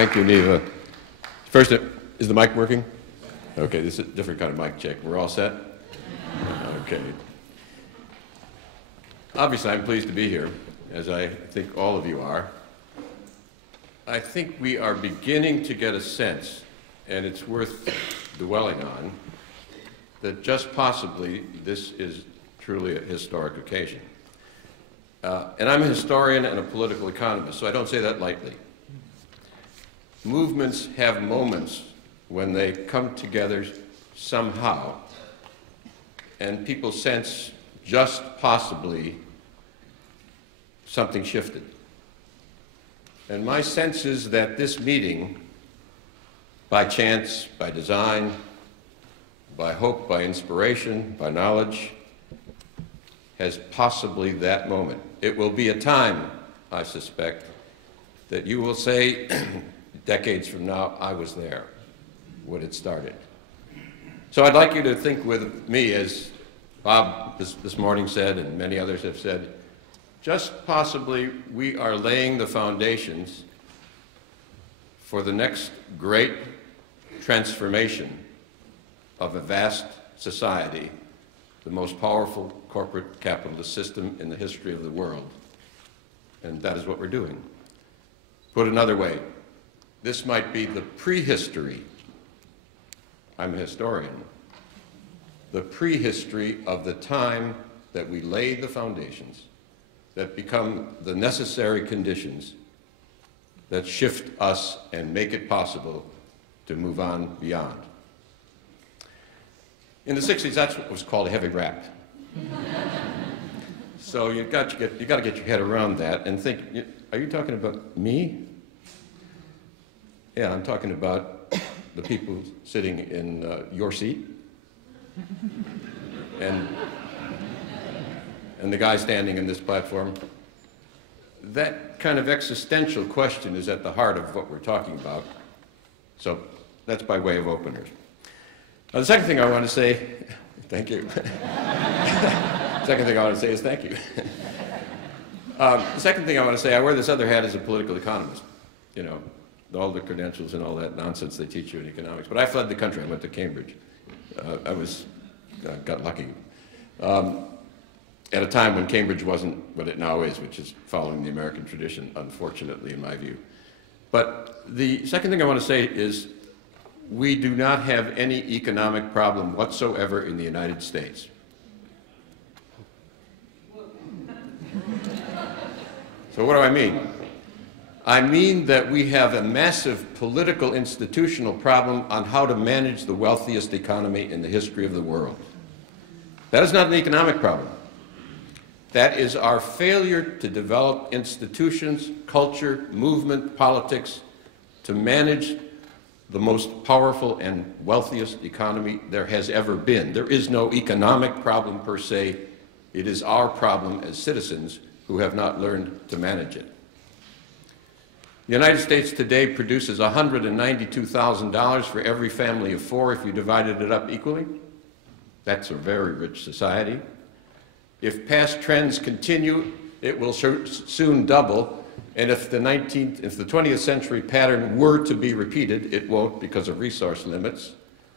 Thank you, Neva. First, is the mic working? Okay, this is a different kind of mic check. We're all set? Okay. Obviously, I'm pleased to be here, as I think all of you are. I think we are beginning to get a sense, and it's worth dwelling on, that just possibly this is truly a historic occasion. And I'm a historian and a political economist, so I don't say that lightly. Movements have moments when they come together somehow, and people sense just possibly something shifted. And my sense is that this meeting, by chance, by design, by hope, by inspiration, by knowledge, has possibly that moment. It will be a time, I suspect, that you will say, decades from now, I was there when it started. So I'd like you to think with me, as Bob this morning said, and many others have said, just possibly we are laying the foundations for the next great transformation of a vast society, the most powerful corporate capitalist system in the history of the world. And that is what we're doing. Put another way, this might be the prehistory, I'm a historian, the prehistory of the time that we lay the foundations that become the necessary conditions that shift us and make it possible to move on beyond. In the 60s, that's what was called a heavy rap. So you've got to get your head around that and think, are you talking about me? Yeah, I'm talking about the people sitting in your seat and the guy standing in this platform. That kind of existential question is at the heart of what we're talking about. So that's by way of openers. Now, the second thing I want to say, thank you. Second thing I want to say is thank you. The second thing I want to say, I wear this other hat as a political economist. You know, all the credentials and all that nonsense they teach you in economics. But I fled the country. I went to Cambridge. Got lucky. At a time when Cambridge wasn't what it now is, which is following the American tradition, unfortunately, in my view. But the second thing I want to say is we do not have any economic problem whatsoever in the United States. So what do I mean? I mean that we have a massive political institutional problem on how to manage the wealthiest economy in the history of the world. That is not an economic problem. That is our failure to develop institutions, culture, movement, politics to manage the most powerful and wealthiest economy there has ever been. There is no economic problem per se. It is our problem as citizens who have not learned to manage it. The United States today produces $192,000 for every family of four if you divided it up equally. That's a very rich society. If past trends continue, it will soon double, and if the 20th century pattern were to be repeated, it won't because of resource limits.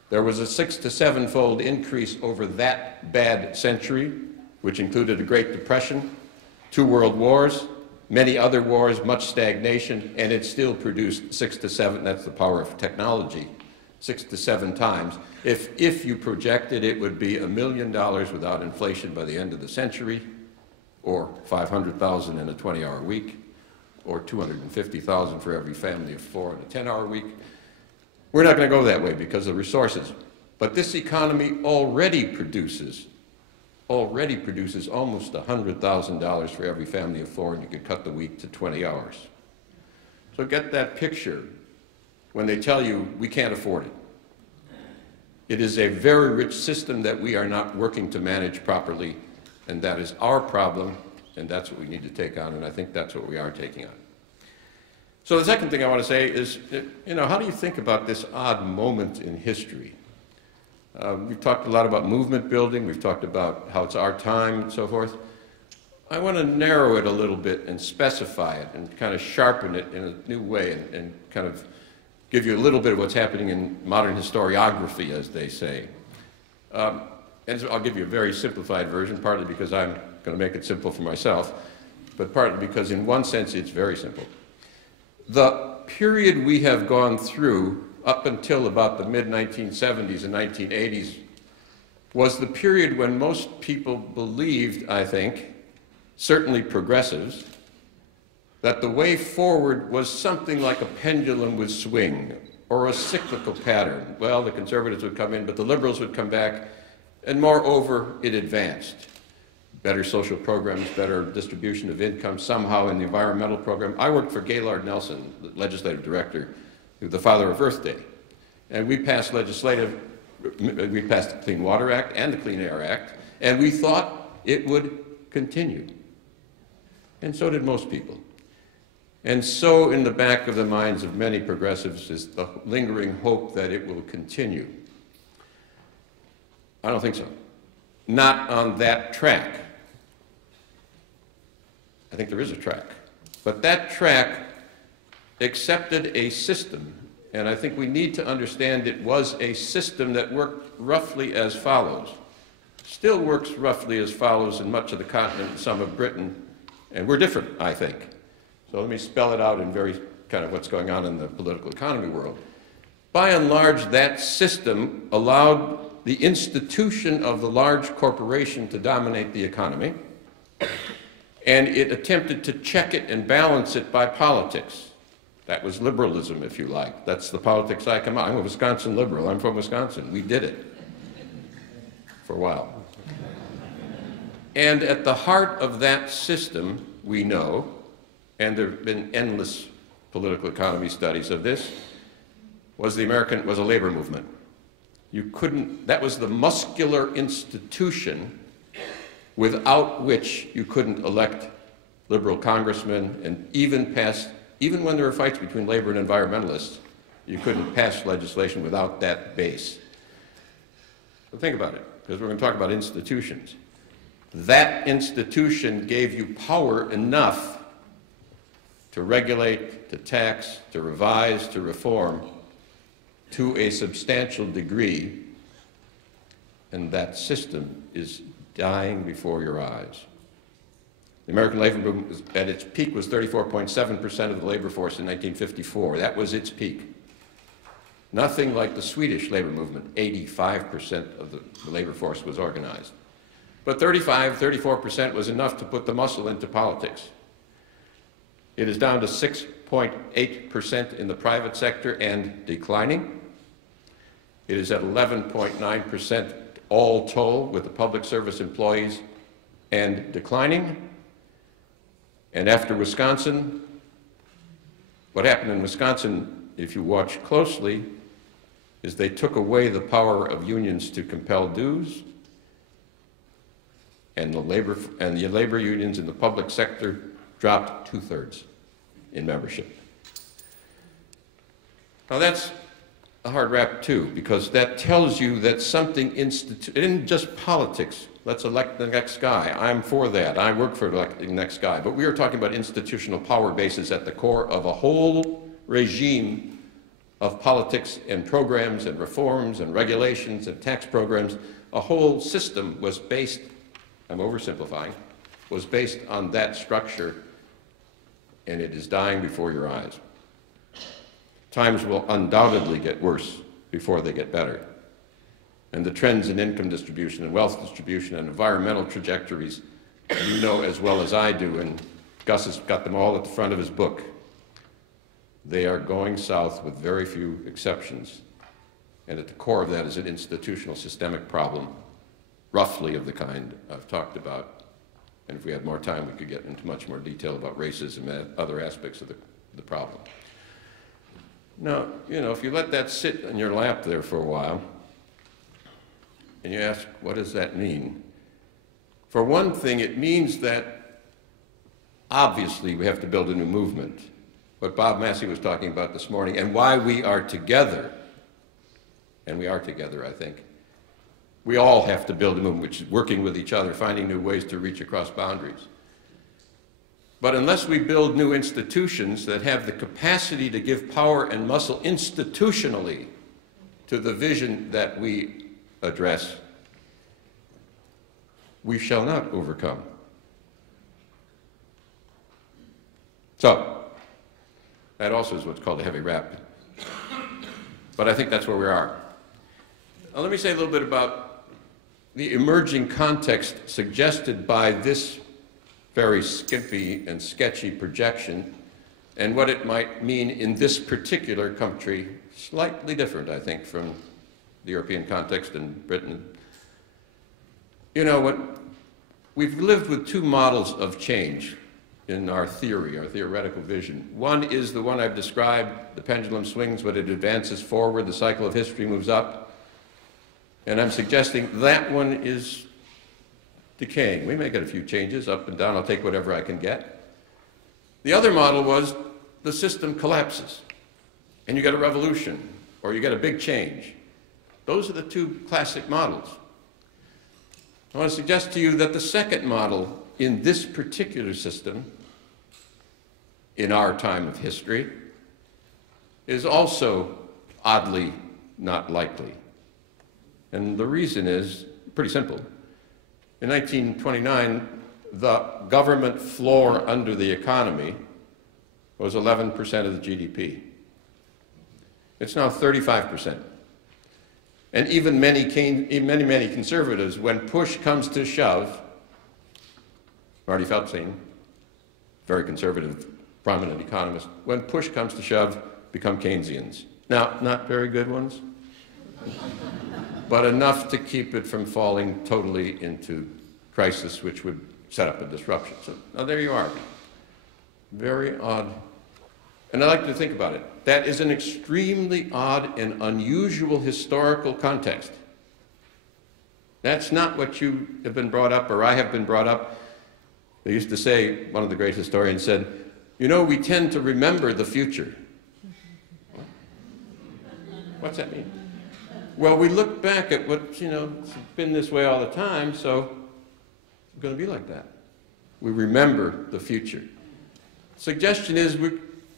There was a 6- to 7-fold increase over that bad century, which included a Great Depression, 2 world wars, many other wars, much stagnation, and it still produced 6 to 7, that's the power of technology, 6 to 7 times. If you projected, it would be $1 million without inflation by the end of the century, or 500,000 in a 20-hour week, or 250,000 for every family of 4 in a 10-hour week. We're not going to go that way because of resources. But this economy already produces almost $100,000 for every family of 4, and you could cut the week to 20 hours. So get that picture when they tell you we can't afford it. It is a very rich system that we are not working to manage properly, and that is our problem, and that's what we need to take on, and I think that's what we are taking on. So the second thing I want to say is, you know, how do you think about this odd moment in history? We've talked a lot about movement building, we've talked about how it's our time and so forth. I want to narrow it a little bit and specify it and kind of sharpen it in a new way and kind of give you a little bit of what's happening in modern historiography, as they say. And so I'll give you a very simplified version, partly because I'm going to make it simple for myself, but partly because in one sense it's very simple. The period we have gone through up until about the mid-1970s and 1980s was the period when most people believed, I think, certainly progressives, that the way forward was something like a pendulum would swing or a cyclical pattern. Well, the conservatives would come in, but the liberals would come back, and moreover, it advanced. Better social programs, better distribution of income, somehow in the environmental program. I worked for Gaylord Nelson, the legislative director, the father of Earth Day, and we passed the Clean Water Act and the Clean Air Act, and we thought it would continue. And so did most people. And so in the back of the minds of many progressives is the lingering hope that it will continue. I don't think so. Not on that track. I think there is a track. But that track accepted a system, and I think we need to understand it was a system that worked roughly as follows. Still works roughly as follows in much of the continent and some of Britain, and we're different, I think. So let me spell it out in very kind of what's going on in the political economy world. By and large, that system allowed the institution of the large corporation to dominate the economy, and it attempted to check it and balance it by politics. That was liberalism, if you like. That's the politics I come out. I'm a Wisconsin liberal. I'm from Wisconsin. We did it for a while. And at the heart of that system, we know, and there have been endless political economy studies of this, was a labor movement. That was the muscular institution without which you couldn't elect liberal congressmen and even when there were fights between labor and environmentalists, you couldn't pass legislation without that base. So think about it, because we're going to talk about institutions. That institution gave you power enough to regulate, to tax, to revise, to reform to a substantial degree, and that system is dying before your eyes. The American labor movement at its peak was 34.7% of the labor force in 1954. That was its peak. Nothing like the Swedish labor movement. 85% of the labor force was organized. But 34% was enough to put the muscle into politics. It is down to 6.8% in the private sector and declining. It is at 11.9% all told with the public service employees and declining. And after Wisconsin, what happened in Wisconsin, if you watch closely, is they took away the power of unions to compel dues, and the labor unions in the public sector dropped 2/3 in membership. Now that's a hard rap too, because that tells you that something it isn't just politics. Let's elect the next guy. I'm for that. I work for electing the next guy. But we are talking about institutional power bases at the core of a whole regime of politics and programs and reforms and regulations and tax programs. A whole system was based, I'm oversimplifying, was based on that structure, and it is dying before your eyes. Times will undoubtedly get worse before they get better. And the trends in income distribution and wealth distribution and environmental trajectories, you know as well as I do, and Gus has got them all at the front of his book. They are going south with very few exceptions. And at the core of that is an institutional systemic problem, roughly of the kind I've talked about. And if we had more time, we could get into much more detail about racism and other aspects of the problem. Now, you know, if you let that sit in your lap there for a while, and you ask, what does that mean? For one thing, it means that obviously we have to build a new movement. What Bob Massey was talking about this morning, and why we are together, and we are together, I think. We all have to build a movement which is working with each other, finding new ways to reach across boundaries. But unless we build new institutions that have the capacity to give power and muscle institutionally to the vision that we address, we shall not overcome. So, that also is what's called a heavy rap. But I think that's where we are. Now, let me say a little bit about the emerging context suggested by this very skimpy and sketchy projection and what it might mean in this particular country, slightly different, I think, from the European context and Britain. You know what? We've lived with two models of change in our theory, our theoretical vision. One is the one I've described: the pendulum swings, but it advances forward, the cycle of history moves up. And I'm suggesting that one is decaying. We may get a few changes up and down. I'll take whatever I can get. The other model was the system collapses, and you get a revolution, or you get a big change. Those are the two classic models. I want to suggest to you that the second model in this particular system, in our time of history, is also oddly not likely. And the reason is pretty simple. In 1929, the government floor under the economy was 11% of the GDP. It's now 35%. And even many conservatives, when push comes to shove, Marty Feldstein, very conservative, prominent economist, when push comes to shove, become Keynesians. Now, not very good ones, but enough to keep it from falling totally into crisis, which would set up a disruption. So now there you are. Very odd. And I like to think about it. That is an extremely odd and unusual historical context. That's not what you have been brought up, or I have been brought up. They used to say, one of the great historians said, you know, we tend to remember the future. What's that mean? Well, we look back at what, you know, it's been this way all the time, so it's going to be like that. We remember the future. Suggestion is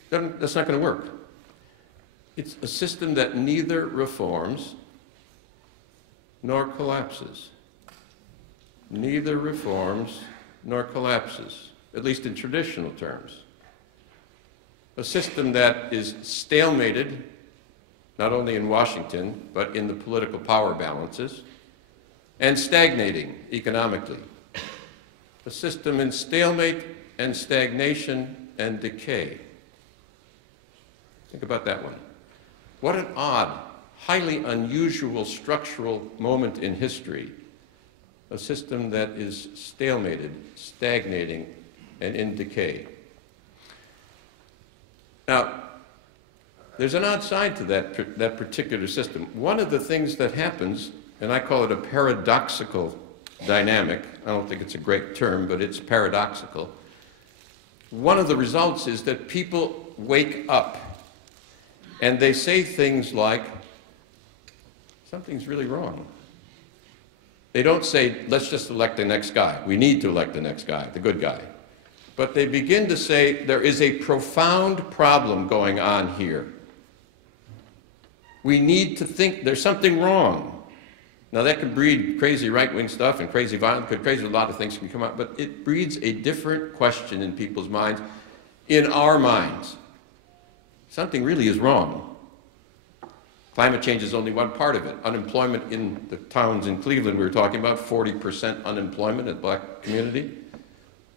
that's not going to work. It's a system that neither reforms nor collapses. Neither reforms nor collapses, at least in traditional terms. A system that is stalemated, not only in Washington, but in the political power balances, and stagnating economically. A system in stalemate and stagnation and decay. Think about that one. What an odd, highly unusual structural moment in history. A system that is stalemated, stagnating, and in decay. Now, there's an odd side to that particular system. One of the things that happens, and I call it a paradoxical dynamic, I don't think it's a great term, but it's paradoxical. One of the results is that people wake up and they say things like, something's really wrong. They don't say, let's just elect the next guy. We need to elect the next guy, the good guy. But they begin to say, there is a profound problem going on here. We need to think there's something wrong. Now that could breed crazy right-wing stuff and crazy violence, a lot of things can come out, but it breeds a different question in people's minds, in our minds. Something really is wrong. Climate change is only one part of it. Unemployment in the towns in Cleveland we were talking about, 40% unemployment in the black community,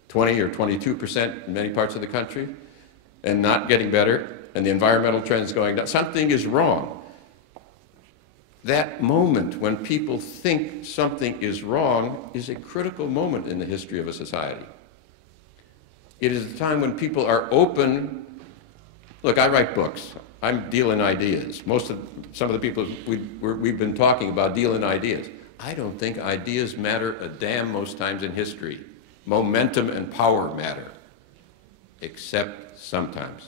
20 or 22% in many parts of the country, and not getting better, and the environmental trends going down. Something is wrong. That moment when people think something is wrong is a critical moment in the history of a society. It is a time when people are open. Look, I write books. I'm dealing ideas. Some of the people we've been talking about deal in ideas. I don't think ideas matter a damn most times in history. Momentum and power matter, except sometimes.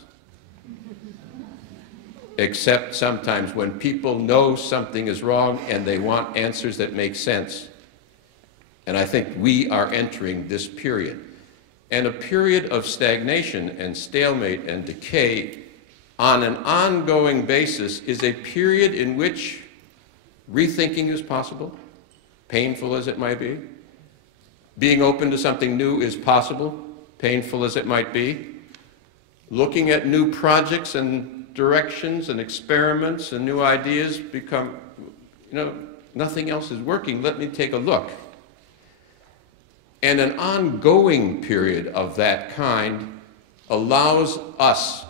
Except sometimes when people know something is wrong and they want answers that make sense. And I think we are entering this period. And a period of stagnation and stalemate and decay on an ongoing basis is a period in which rethinking is possible, painful as it might be. Being open to something new is possible, painful as it might be. Looking at new projects and directions and experiments and new ideas become, nothing else is working. Let me take a look. And an ongoing period of that kind allows us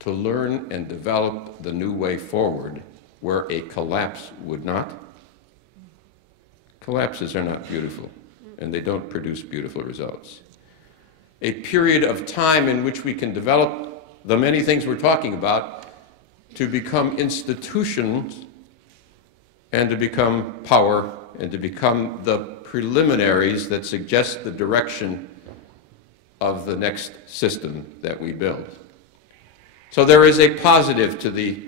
to learn and develop the new way forward where a collapse would not. Collapses are not beautiful, and they don't produce beautiful results. A period of time in which we can develop the many things we're talking about to become institutions and to become power and to become the preliminaries that suggest the direction of the next system that we build. So there is a positive to the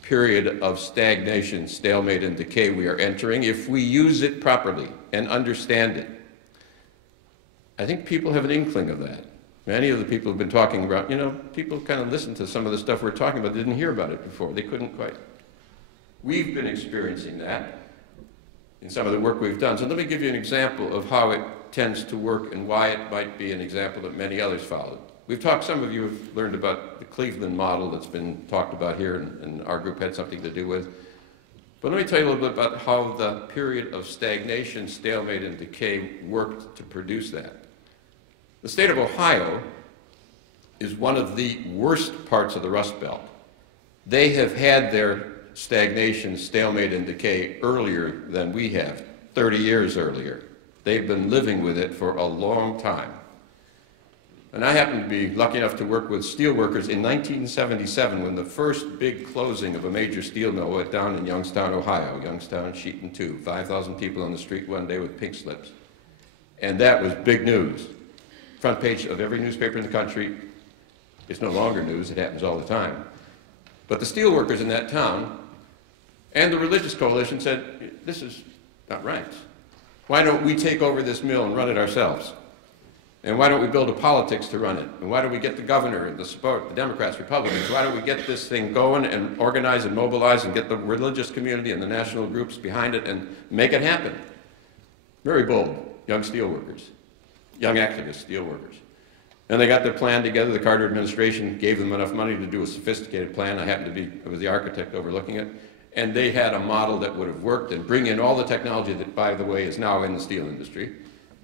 period of stagnation, stalemate, and decay we are entering if we use it properly and understand it. I think people have an inkling of that. Many of the people who've been talking about, people kind of listen to some of the stuff we're talking about, didn't hear about it before. They couldn't quite. We've been experiencing that in some of the work we've done. So let me give you an example of how it tends to work and why it might be an example that many others followed. Some of you have learned about the Cleveland model that's been talked about here, and our group had something to do with. But let me tell you a little bit about how the period of stagnation, stalemate, and decay worked to produce that. The state of Ohio is one of the worst parts of the Rust Belt. They have had their stagnation, stalemate, and decay earlier than we have, 30 years earlier. They've been living with it for a long time. And I happen to be lucky enough to work with steel workers in 1977 when the first big closing of a major steel mill went down in Youngstown, Ohio. Youngstown, Sheeton 2, 5,000 people on the street one day with pink slips. And that was big news. Front page of every newspaper in the country. It's no longer news, it happens all the time. But the steel workers in that town and the religious coalition said, this is not right. Why don't we take over this mill and run it ourselves? And why don't we build a politics to run it? And why don't we get the governor and the support, the Democrats, Republicans? Why don't we get this thing going and organize and mobilize and get the religious community and the national groups behind it and make it happen? Very bold, young steel workers, young activist steel workers. And they got their plan together. The Carter administration gave them enough money to do a sophisticated plan. I was the architect overlooking it. And they had a model that would have worked and bring in all the technology that, by the way, is now in the steel industry.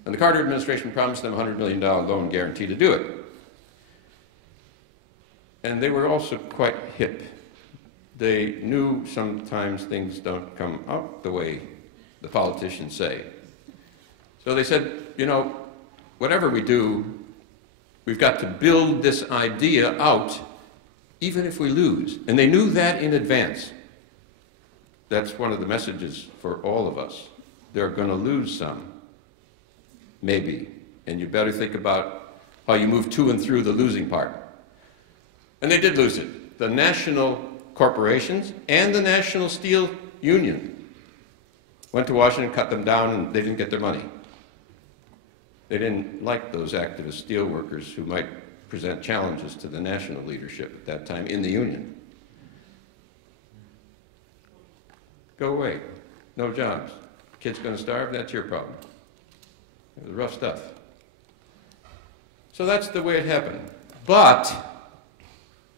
And the Carter administration promised them a $100 million loan guarantee to do it. And they were also quite hip. They knew sometimes things don't come out the way the politicians say. So they said, whatever we do, we've got to build this idea out, even if we lose. And they knew that in advance. That's one of the messages for all of us. They're going to lose some. Maybe. And you better think about how you move to and through the losing part. And they did lose it. The national corporations and the National Steel Union went to Washington, cut them down, and they didn't get their money. They didn't like those activist steel workers who might present challenges to the national leadership at that time in the union. Go away. No jobs. Kids going to starve? That's your problem. It was rough stuff. So that's the way it happened. But,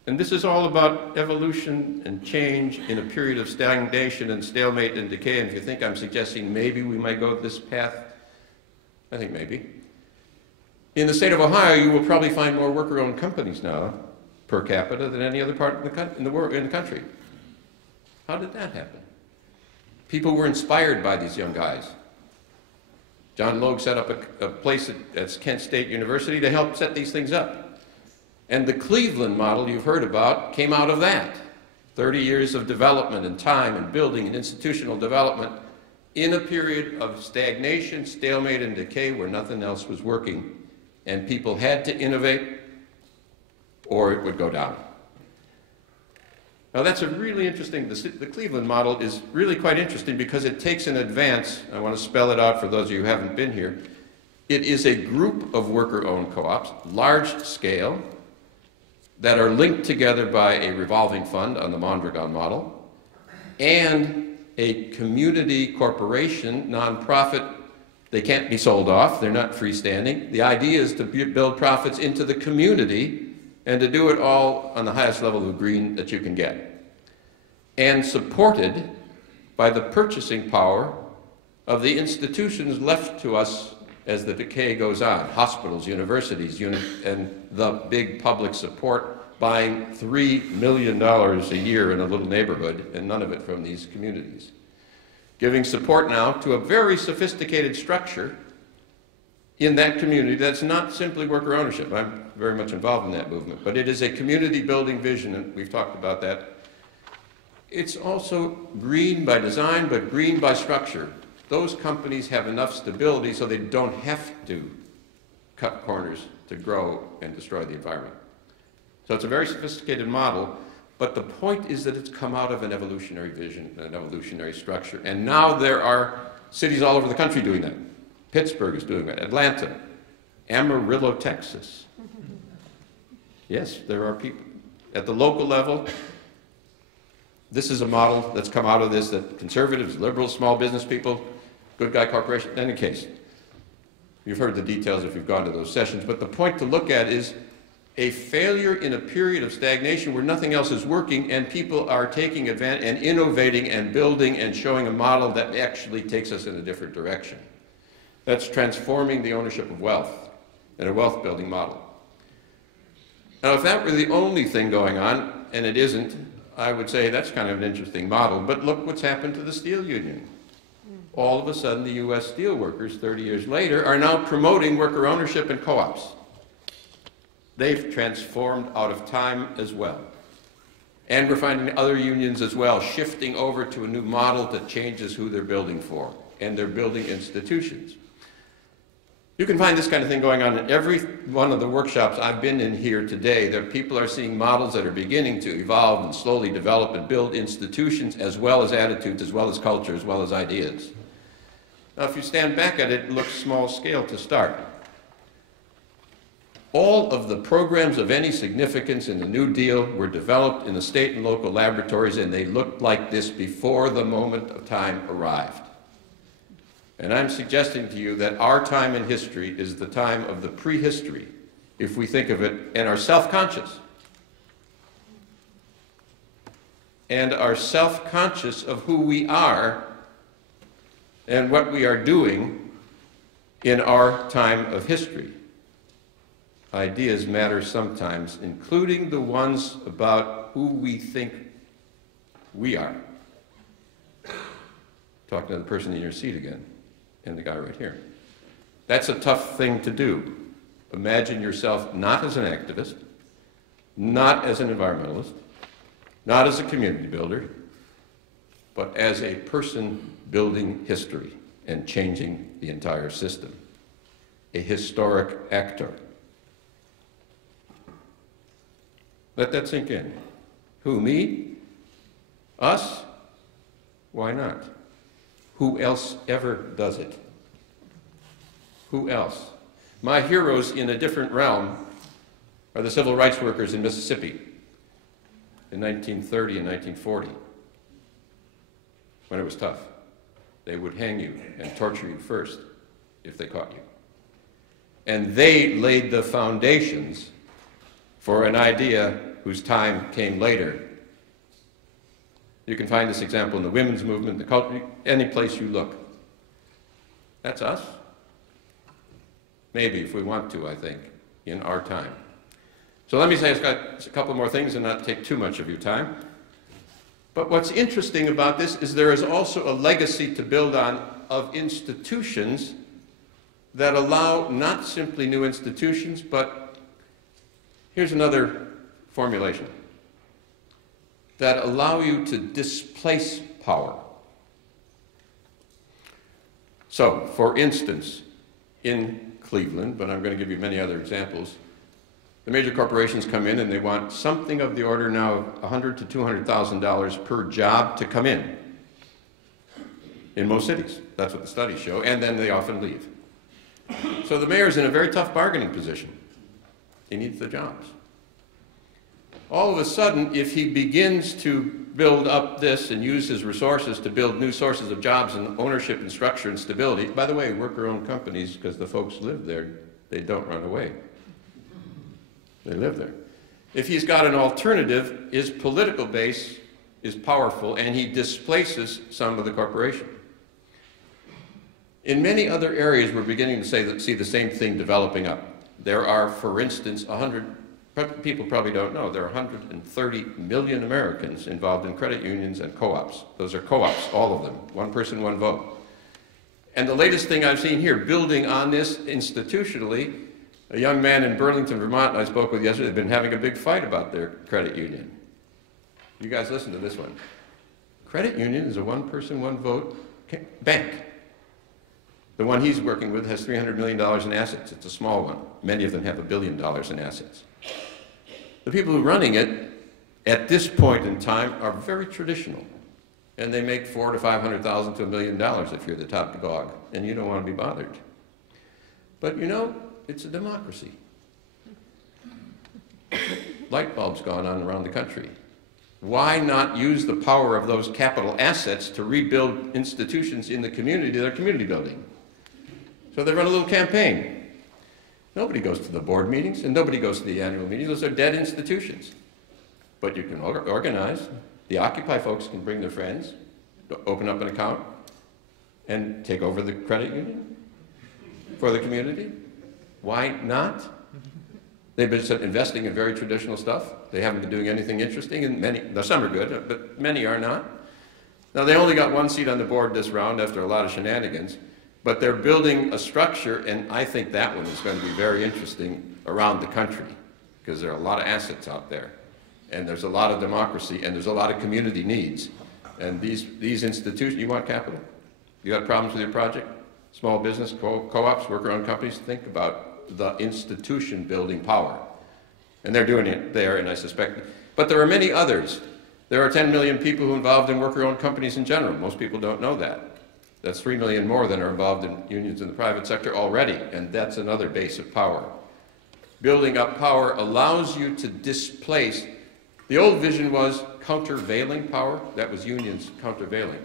and this is all about evolution and change in a period of stagnation and stalemate and decay, and if you think I'm suggesting maybe we might go this path, I think maybe. In the state of Ohio, you will probably find more worker-owned companies now, per capita, than any other part in the country. How did that happen? People were inspired by these young guys. John Logue set up a place at Kent State University to help set these things up. And the Cleveland model you've heard about came out of that. 30 years of development and time and building and institutional development in a period of stagnation, stalemate, and decay where nothing else was working. And people had to innovate or it would go down. Now that's a really interesting, the Cleveland model is really quite interesting because it takes in advance, I want to spell it out for those of you who haven't been here, It is a group of worker-owned co-ops, large scale, that are linked together by a revolving fund on the Mondragon model, and a community corporation, nonprofit. They can't be sold off, they're not freestanding. The idea is to build profits into the community and to do it all on the highest level of green that you can get. And supported by the purchasing power of the institutions left to us as the decay goes on, hospitals, universities, and the big public support buying $3 million a year in a little neighborhood, and none of it from these communities. Giving support now to a very sophisticated structure in that community that's not simply worker ownership. I'm very much involved in that movement, but it is a community building vision, and we've talked about that. It's also green by design, but green by structure. Those companies have enough stability so they don't have to cut corners to grow and destroy the environment. So it's a very sophisticated model, but the point is that it's come out of an evolutionary vision, an evolutionary structure. And now there are cities all over the country doing that. Pittsburgh is doing that, Atlanta, Amarillo, Texas. Yes, there are people at the local level. This is a model that's come out of this, that conservatives, liberals, small business people, good guy corporation, in any case. You've heard the details if you've gone to those sessions, but the point to look at is a failure in a period of stagnation where nothing else is working and people are taking advantage and innovating and building and showing a model that actually takes us in a different direction. That's transforming the ownership of wealth and a wealth building model. Now, if that were the only thing going on, and it isn't, I would say that's kind of an interesting model, but look what's happened to the steel union. All of a sudden, the U.S. steel workers, 30 years later, are now promoting worker ownership and co-ops. They've transformed out of time as well. And we're finding other unions as well shifting over to a new model that changes who they're building for, and they're building institutions. You can find this kind of thing going on in every one of the workshops I've been in here today. There people are seeing models that are beginning to evolve and slowly develop and build institutions as well as attitudes, as well as culture, as well as ideas. Now, if you stand back at it, it looks small scale to start. All of the programs of any significance in the New Deal were developed in the state and local laboratories, and they looked like this before the moment of time arrived. And I'm suggesting to you that our time in history is the time of the prehistory, if we think of it, and are self-conscious. And are self-conscious of who we are and what we are doing in our time of history. Ideas matter sometimes, including the ones about who we think we are. Talking to the person in your seat again, and the guy right here. That's a tough thing to do. Imagine yourself not as an activist, not as an environmentalist, not as a community builder, but as a person building history and changing the entire system. A historic actor. Let that sink in. Who, me? Us? Why not? Who else ever does it? Who else? My heroes in a different realm are the civil rights workers in Mississippi in 1930 and 1940, when it was tough. They would hang you and torture you first if they caught you. And they laid the foundations for an idea whose time came later. You can find this example in the women's movement, the culture, any place you look. That's us. Maybe, if we want to, I think, in our time. So let me say, I've got a couple more things and not take too much of your time. But what's interesting about this is there is also a legacy to build on of institutions that allow not simply new institutions, but here's another formulation, that allow you to displace power. So, for instance, in Cleveland, but I'm going to give you many other examples, the major corporations come in and they want something of the order now of $100,000 to $200,000 per job to come in most cities. That's what the studies show, and then they often leave. So the mayor's in a very tough bargaining position. He needs the jobs. All of a sudden, if he begins to build up this and use his resources to build new sources of jobs and ownership and structure and stability, by the way, worker-owned companies, because the folks live there, they don't run away. They live there. If he's got an alternative, his political base is powerful and he displaces some of the corporation. In many other areas, we're beginning to see the same thing developing up. There are, for instance, people probably don't know, there are 130 million Americans involved in credit unions and co-ops. Those are co-ops, all of them, one person, one vote. And the latest thing I've seen here, building on this institutionally, a young man in Burlington, Vermont, I spoke with yesterday, they've been having a big fight about their credit union. You guys listen to this one. Credit union is a one person, one vote bank. The one he's working with has $300 million in assets. It's a small one. Many of them have $1 billion in assets. The people who are running it at this point in time are very traditional. And they make $400,000 to $500,000 to $1 million if you're the top dog, and you don't want to be bothered. But you know, it's a democracy. Light bulbs gone on around the country. Why not use the power of those capital assets to rebuild institutions in the community that are community building? So they run a little campaign. Nobody goes to the board meetings and nobody goes to the annual meetings. Those are dead institutions. But you can organize. The Occupy folks can bring their friends, open up an account, and take over the credit union for the community. Why not? They've been investing in very traditional stuff. They haven't been doing anything interesting, and now some are good, but many are not. Now, they only got one seat on the board this round after a lot of shenanigans, but they're building a structure, and I think that one is going to be very interesting around the country, because there are a lot of assets out there, and there's a lot of democracy, and there's a lot of community needs. And these institutions, you want capital? You got problems with your project? Small business, co-ops, worker-owned companies, think about the institution building power. And they're doing it there, and I suspect. But there are many others. There are 10 million people who are involved in worker-owned companies in general. Most people don't know that. That's 3 million more than are involved in unions in the private sector already, and that's another base of power. Building up power allows you to displace. The old vision was countervailing power. That was unions countervailing.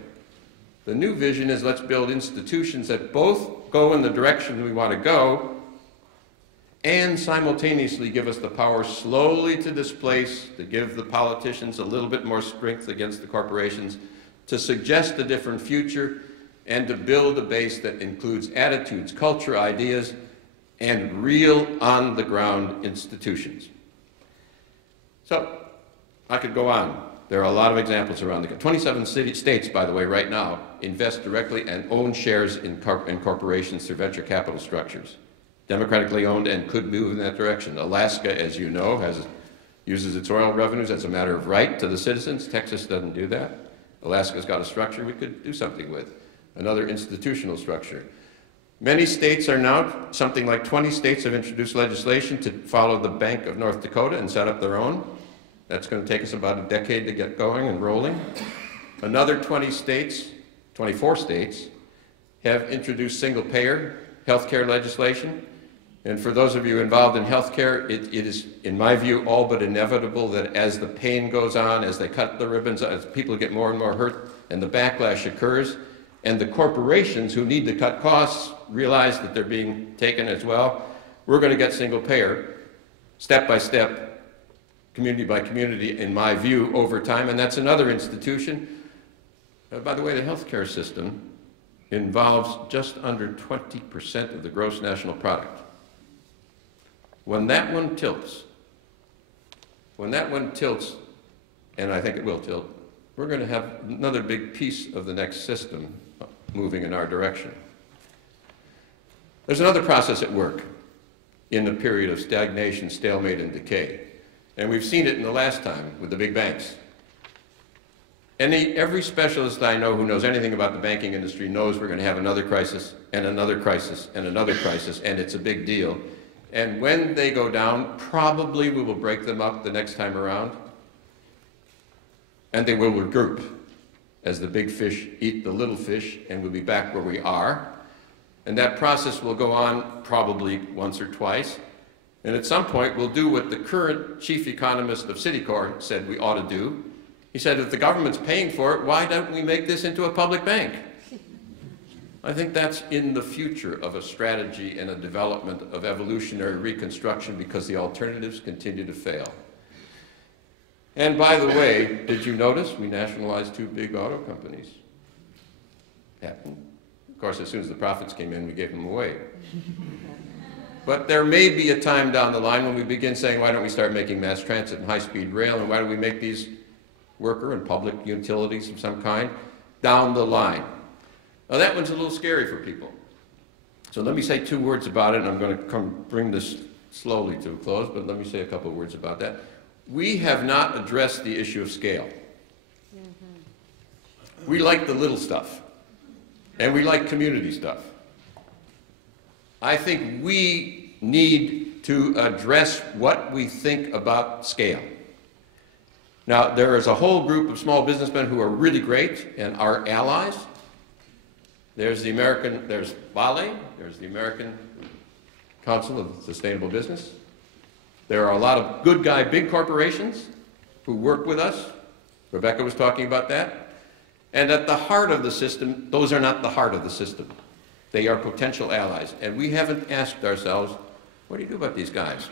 The new vision is let's build institutions that both go in the direction we want to go and simultaneously give us the power slowly to displace, to give the politicians a little bit more strength against the corporations, to suggest a different future, and to build a base that includes attitudes, culture, ideas, and real on-the-ground institutions. So, I could go on. There are a lot of examples around the country. 27 states, by the way, right now, invest directly and own shares in corporations through venture capital structures. Democratically owned and could move in that direction. Alaska, as you know, uses its oil revenues as a matter of right to the citizens. Texas doesn't do that. Alaska's got a structure we could do something with, another institutional structure. Many states are now, something like 20 states have introduced legislation to follow the Bank of North Dakota and set up their own. That's going to take us about a decade to get going and rolling. Another 24 states, have introduced single-payer healthcare legislation. And for those of you involved in healthcare, it is, in my view, all but inevitable that as the pain goes on, as they cut the ribbons, as people get more and more hurt, and the backlash occurs, and the corporations who need to cut costs realize that they're being taken as well, we're going to get single-payer, step by step, community by community, in my view, over time. And that's another institution. By the way, the healthcare system involves just under 20% of the gross national product. When that one tilts, and I think it will tilt, we're going to have another big piece of the next system moving in our direction. There's another process at work in the period of stagnation, stalemate, and decay. And we've seen it in the last time with the big banks. Every specialist I know who knows anything about the banking industry knows we're going to have another crisis, and another crisis, and another crisis, and it's a big deal. And when they go down, probably we will break them up the next time around, and they will regroup as the big fish eat the little fish, and we'll be back where we are. And that process will go on probably once or twice. And at some point, we'll do what the current chief economist of Citicorp said we ought to do. He said, if the government's paying for it, why don't we make this into a public bank? I think that's in the future of a strategy and a development of evolutionary reconstruction because the alternatives continue to fail. And by the way, did you notice we nationalized 2 big auto companies? Happened. Of course, as soon as the profits came in, we gave them away. But there may be a time down the line when we begin saying, why don't we start making mass transit and high-speed rail, and why don't we make these worker and public utilities of some kind down the line? Now that one's a little scary for people. So let me say 2 words about it, and I'm going to bring this slowly to a close, but let me say a couple of words about that. We have not addressed the issue of scale. We like the little stuff, and we like community stuff. I think we need to address what we think about scale. Now, there is a whole group of small businessmen who are really great and are allies. There's there's BALE, there's the American Council of Sustainable Business. There are a lot of good guy big corporations who work with us. Rebecca was talking about that. And at the heart of the system, those are not the heart of the system. They are potential allies. And we haven't asked ourselves, what do you do about these guys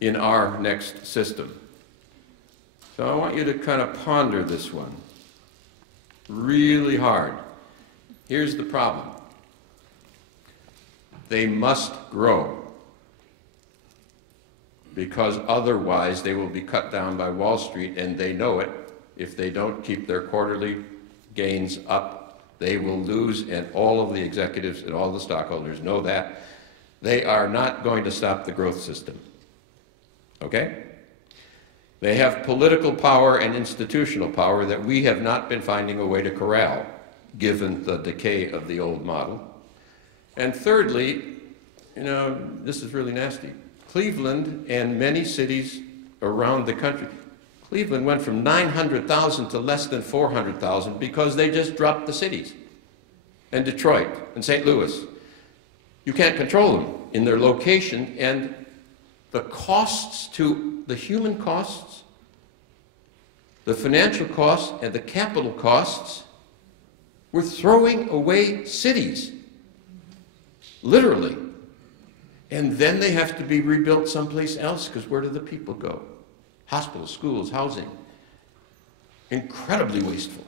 in our next system? So I want you to kind of ponder this one really hard. Here's the problem. They must grow, because otherwise they will be cut down by Wall Street, and they know it. If they don't keep their quarterly gains up, they will lose, and all of the executives and all the stockholders know that. They are not going to stop the growth system. Okay? They have political power and institutional power that we have not been finding a way to corral, given the decay of the old model. And thirdly, you know, this is really nasty. Cleveland and many cities around the country, Cleveland went from 900,000 to less than 400,000 because they just dropped the cities. And Detroit and St. Louis. You can't control them in their location, and the costs to the human costs, the financial costs, and the capital costs, we're throwing away cities, literally. And then they have to be rebuilt someplace else, because where do the people go? Hospitals, schools, housing. Incredibly wasteful.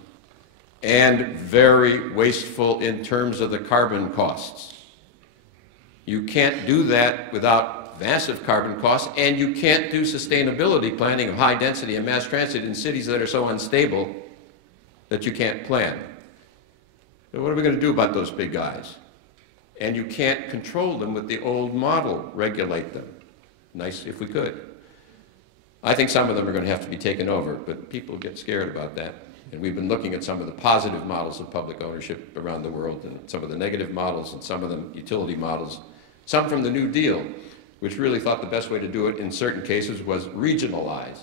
And very wasteful in terms of the carbon costs. You can't do that without massive carbon costs, and you can't do sustainability planning of high density and mass transit in cities that are so unstable that you can't plan. So what are we going to do about those big guys? And you can't control them with the old model, regulate them. Nice if we could. I think some of them are going to have to be taken over, but people get scared about that. And we've been looking at some of the positive models of public ownership around the world, and some of the negative models, and some of the utility models, some from the New Deal, which really thought the best way to do it in certain cases was regionalize.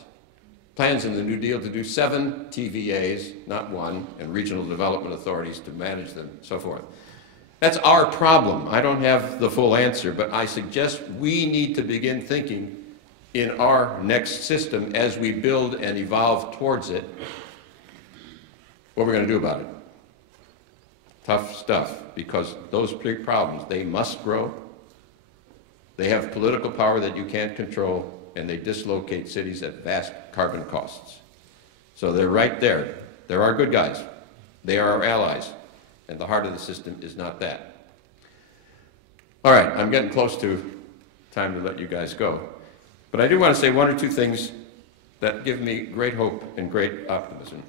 Plans in the New Deal to do 7 TVAs, not 1, and regional development authorities to manage them, and so forth. That's our problem. I don't have the full answer, but I suggest we need to begin thinking in our next system as we build and evolve towards it, what we're going to do about it. Tough stuff, because those big problems, they must grow. They have political power that you can't control, and they dislocate cities at vast carbon costs. So they're right there. They're our good guys. They are our allies. And the heart of the system is not that. All right, I'm getting close to time to let you guys go. But I do want to say 1 or 2 things that give me great hope and great optimism.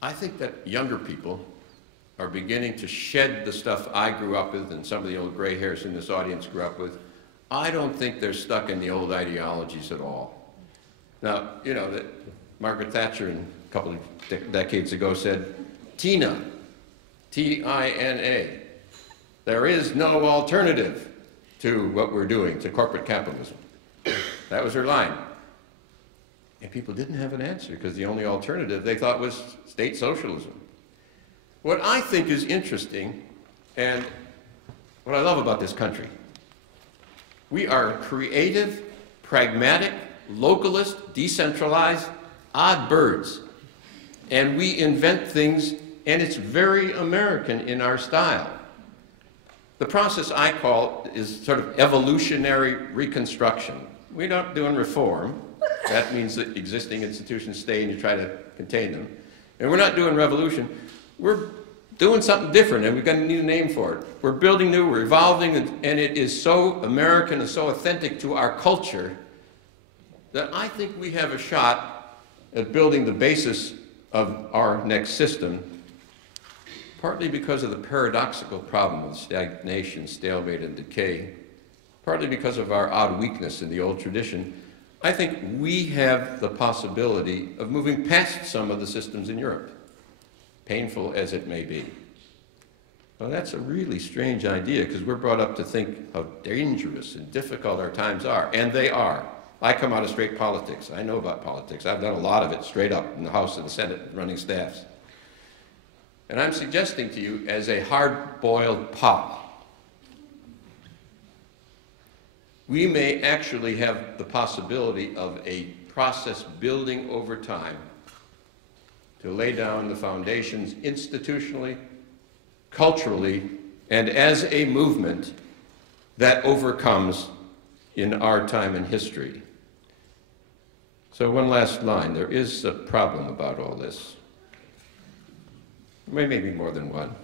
I think that younger people are beginning to shed the stuff I grew up with, and some of the old gray hairs in this audience grew up with. I don't think they're stuck in the old ideologies at all. Now, you know, that Margaret Thatcher a couple of decades ago said, TINA, T-I-N-A, there is no alternative to what we're doing, to corporate capitalism. That was her line. And people didn't have an answer, because the only alternative they thought was state socialism. What I think is interesting And what I love about this country, we are creative, pragmatic, localist, decentralized, odd birds. And we invent things, and it's very American in our style. The process I call is sort of evolutionary reconstruction. We're not doing reform. That means that existing institutions stay and you try to contain them. And we're not doing revolution. We're doing something different, and we've got a new name for it. We're building new, we're evolving, and it is so American and so authentic to our culture that I think we have a shot at building the basis of our next system, partly because of the paradoxical problem of stagnation, stalemate, and decay, partly because of our odd weakness in the old tradition. I think we have the possibility of moving past some of the systems in Europe, painful as it may be. Well, that's a really strange idea, because we're brought up to think how dangerous and difficult our times are, and they are. I come out of straight politics. I know about politics. I've done a lot of it straight up in the House and the Senate, running staffs. And I'm suggesting to you, as a hard-boiled pot, we may actually have the possibility of a process building over time to lay down the foundations institutionally, culturally, and as a movement that overcomes in our time in history. So one last line. There is a problem about all this. Maybe more than one.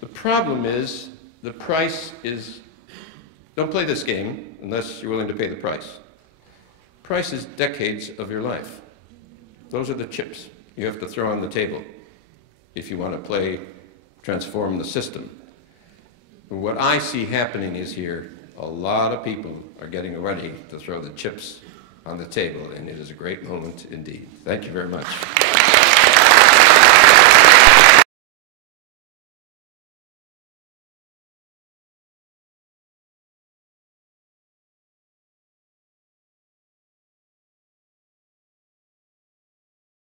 The problem is the price is, don't play this game unless you're willing to pay the price. Price is decades of your life. Those are the chips you have to throw on the table if you want to transform the system. What I see happening is here, a lot of people are getting ready to throw the chips on the table, and it is a great moment indeed. Thank you very much.